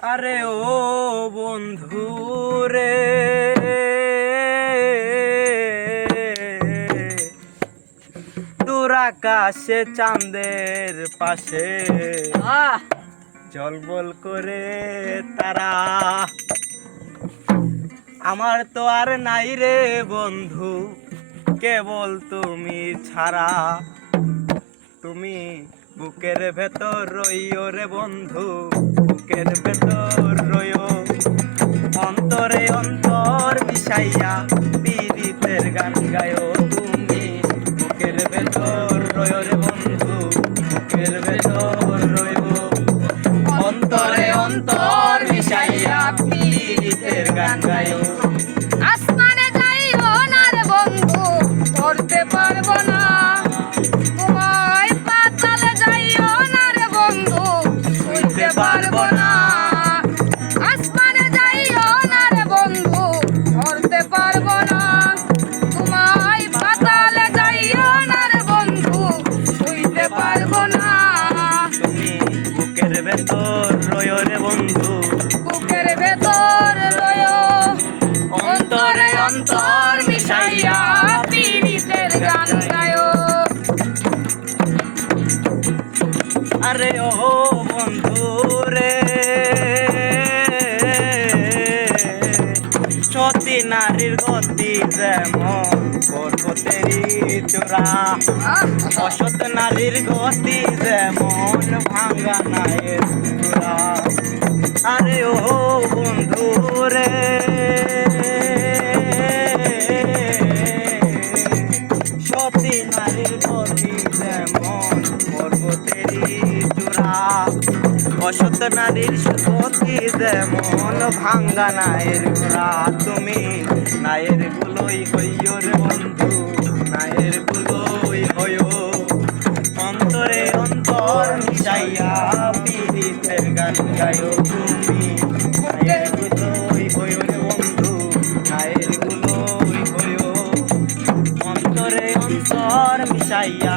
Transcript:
আরে ও বন্ধু রে, দূর আকাশে চাঁদের পাশে ঝলমল করে তারা। আমার তো আর নাই রে বন্ধু, কেবল তুমি ছাড়া। তুমি বুকের ভেতর রইও রে বন্ধু, বুকের ভেতর রইও। অন্তরে অন্তর মিশাইয়া পীড়িতের গান গায়ো। তুমি বুকের ভেতর রইও রে বন্ধু, বুকের ভেতর রইও। অন্তরে অন্তর মিশাইয়া পীড়িতের গান গায়ো। আসমানে যাইও না রে বন্ধু, ধরতে পারবো না তোমায়। পাতালে যাইও না রে বন্ধু, ছুঁইতে পারবো না। আসমানে যাইও না রে বন্ধু, ধরতে পারবো না তোমায়। পাতালে যাইও না রে বন্ধু, ছুঁইতে পারবো না। তুমি বুকের ভেতর রইও রে বন্ধু, বুকের ভেতর রয়ো। অন্তরে অন্তর মিশাইয়া পীড়িতের গান গায়ো। আরে ও বন্ধু রে, সতী নারীর গতি যেমন পর্বতেরই চূড়া। অসৎ নারীর গতি যেমন ভাঙা নায়ের চূড়া। আরে ও বন্ধু রে, সতী নারীর গতি যেমন পর্বতেরই চূড়া। অসৎ নারীর গতি যেমন ভাঙ্গা নায়ের গোড়া। তুমি নায়ের গুলোই হইও রে বন্ধু, নায়ের গুলোই হইও। অন্তরে অন্তর মিশাইয়া পীড়িতের গান গায়ো। তুমি নায়ের গুলোই হইও রে বন্ধু, নায়ের গুলোই হইও। অন্তরে অন্তর মিশাইয়া